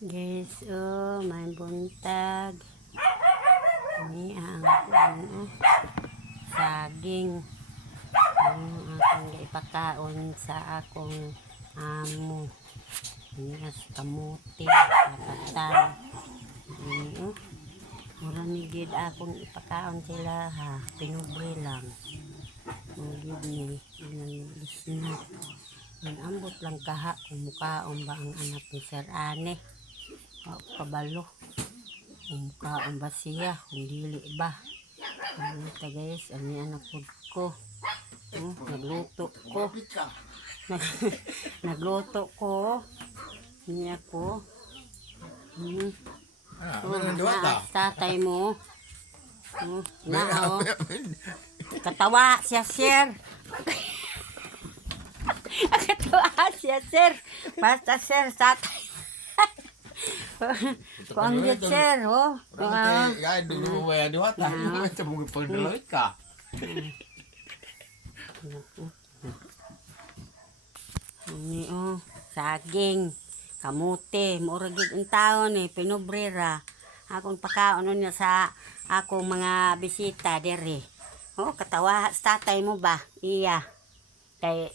Guys, may buntag. Ini ang saging. Ang akong ipakaon sa akong amo. Ini as kamuti, kapatan. Ini mura ni gid akong ipakaon sila ha. Pinubre lang. Gid ni ilang bisnat. Ambot lang kaha kung mukaon ba ang anak ni Sir Ane. Kabalo kung mukaon ba siya, kung dili ba. Ito guys, ano yan anak ko. Nagluto ko. Nagluto ko. Niya ko. Tatay mo. Katawa siya, sir. Katawa siya, sir. Basta, sir, tatay. Kung ang sir, oh. Ya, dulu ya diwata. Macam mungkin pendeloit ka. Ini saging, kamuti, mura gid ang taon pinubrera. Akong pakaon niya sa akong mga bisita dere. Katawa sa tatay mo ba? Iya. Kay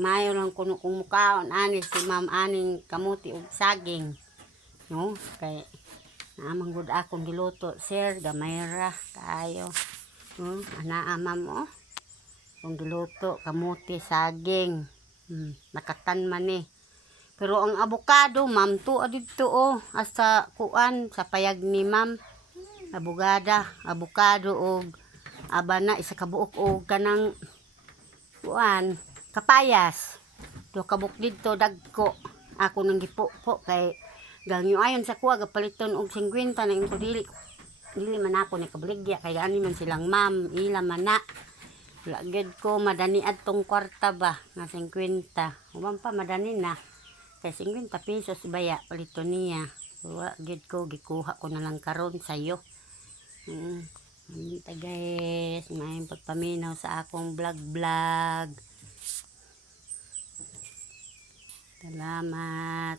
mayo lang kuno kung mukaon ani si ma'am aning kamuti ug saging. Kay naamang gud akong giluto, sir, gamayra kayo. Anaa ma'am kung giluto kamuti saging. Nakatan man Pero ang avocado, ma'am, tuwa dito asa kuan sa payag ni ma'am. Avocado og abana isa kabuok og kanang kuan, kapayas. Do kabuk dito dagko. Ako nang gipo kay gangyo ayon sa kuha gapaliton og 50 na ko dili man ako ni kabaligya kay ani man silang ma'am ila man na. Lagid ko madani adtong kwarta ba nga 50. Uban pa madani na. Kay 50 pesos baya palito niya. Gid ko gikuha ko na lang karon sayo. Ito guys, may pagpaminaw sa akong vlog. Salamat.